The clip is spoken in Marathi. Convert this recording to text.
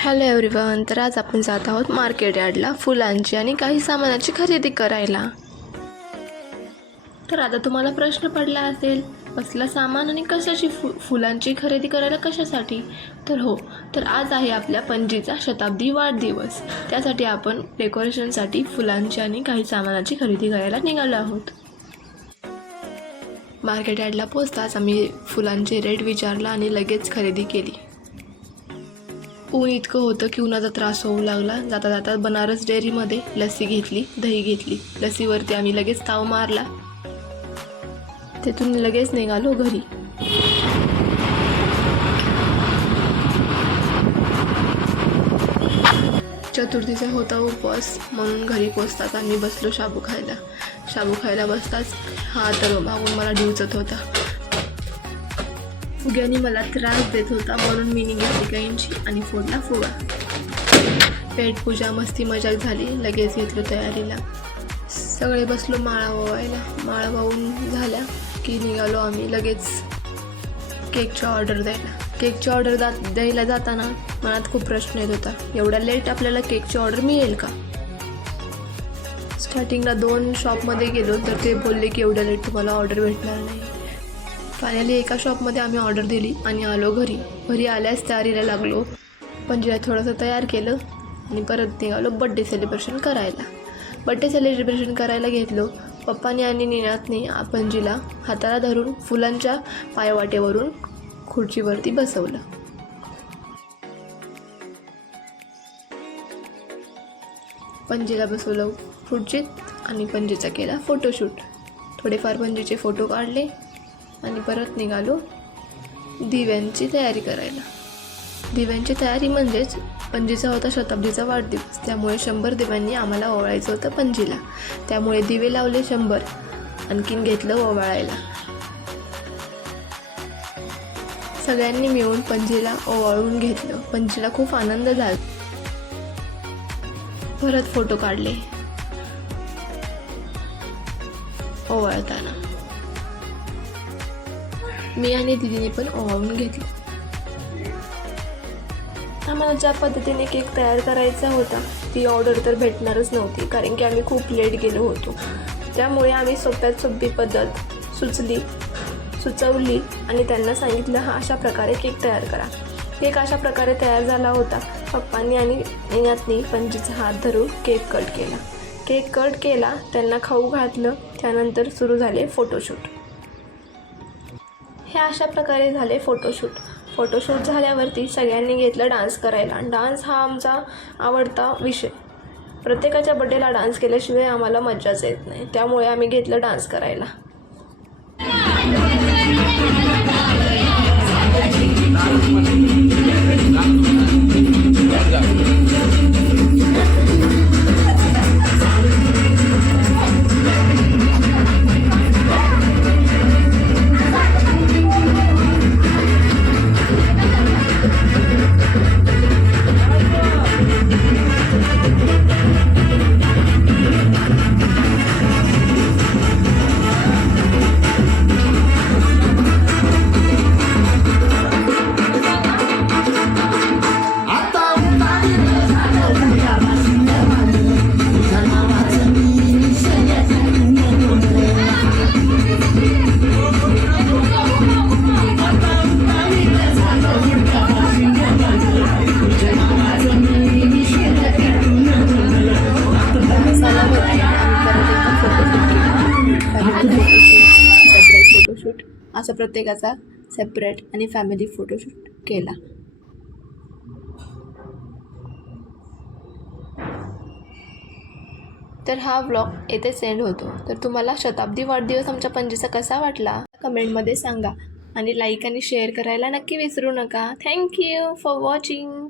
हॅलो एव्हरीवन तर आज आपण जात आहोत मार्केट यार्डला फुलांची आणि काही सामानाची खरेदी करायला. तर आता तुम्हाला प्रश्न पडला असेल कसलं सामान आणि कशाची फु फुलांची खरेदी करायला कशासाठी? तर हो तर आज आहे आपल्या पणजीचा शताब्दी वाढदिवस. त्यासाठी आपण डेकोरेशनसाठी फुलांची आणि काही सामानाची खरेदी करायला निघालो आहोत. मार्केट यार्डला पोचताच आम्ही फुलांचे रेट विचारला आणि लगेच खरेदी केली. ऊन इतकं होतं की उन्हाचा त्रास होऊ लागला. जाता जाता बनारस डेअरीमध्ये लस्सी घेतली दही घेतली. लस्सीवरती आम्ही लगेच ताव मारला. तिथून लगेच निघालो घरी. चतुर्थीचा होता उपवास. म्हणून घरी पोचताच आम्ही बसलो शाबू खायला. शाबू खायला बसताच हा तर मागून मला डिवचत होता. फुग्याने मला त्रास देत होता म्हणून मी निघाली गाईंची आणि फोडला फुगा. पेट पूजा मस्ती मजाक झाली. लगेच घेतलं तयारीला. सगळे बसलो माळा वावायला माळा वाहून झाल्या की निघालो आम्ही लगेच केकची ऑर्डर द्यायला. केकची ऑर्डर दा द्यायला जाताना मनात खूप प्रश्न येत होता. एवढ्या लेट आपल्याला केकची ऑर्डर मिळेल का? स्टार्टिंगला दोन शॉपमध्ये गेलो तर ते बोलले की एवढ्या लेट तुम्हाला ऑर्डर भेटणार नाही. फायनली एका शॉपमध्ये आम्ही ऑर्डर दिली आणि आलो घरी. घरी आल्यास तयारीला लागलो. पणजीला थोडंसं तयार केलं आणि परत निघालो बड्डे सेलिब्रेशन करायला. बड्डे सेलिब्रेशन करायला घेतलो. पप्पाने आणि निनाथने पणजीला हाताला धरून फुलांच्या पायवाटेवरून खुर्चीवरती बसवलं. पणजीला बसवलं खुर्चीत आणि पणजीचा केला फोटोशूट थोडेफार पणजीचे फोटो काढले. आणि परत निघालो दिव्यांची तयारी करायला. दिव्यांची तयारी म्हणजेच पणजीचा होता शताब्दीचा वाढदिवस. त्यामुळे शंभर दिव्यांनी आम्हाला ओवाळायचं होतं पणजीला. त्यामुळे दिवे लावले शंभर आणखीन घेतलं ओवाळायला. सगळ्यांनी मिळून पणजीला ओवाळून घेतलं. पणजीला खूप आनंद झाला. परत फोटो काढले. ओवाळताना. मी आणि दिदीने पण ओवाळून घेतलं. आम्हाला ज्या पद्धतीने केक तयार करायचा होता ती ऑर्डर तर भेटणारच नव्हती कारण की आम्ही खूप लेट गेलो होतो. त्यामुळे आम्ही सोप्यात सोपी पद्धत सुचली सुचवली आणि त्यांना सांगितलं हा अशा प्रकारे केक तयार करा. केक अशा प्रकारे तयार झाला होता. पप्पांनी आणि निनातनी पंचीचा हात धरून केक कट केला. केक कट केला त्यांना खाऊ घातलं त्यानंतर सुरू झाले फोटोशूट. हे अशा प्रकारे झाले फोटोशूट. फोटोशूट झाल्यावरती सगळ्यांनी घेतलं डान्स करायला. डान्स हा आमचा आवडता विषय. प्रत्येकाच्या बड्डेला डान्स केल्याशिवाय आम्हाला मज्जाच येत नाही. त्यामुळे आम्ही घेतलं डान्स करायला. सेपरेट असा प्रत्येकाचा सेपरेट आणि फॅमिली फोटोशूट केला. तर हा ब्लॉग येथे सेंड होतो. तर तुम्हाला शताब्दी वाढदिवस आमच्या पणजीचा कसा वाटला? कमेंटमध्ये सांगा. आणि लाईक आणि शेअर करायला नक्की विसरू नका. Thank you for watching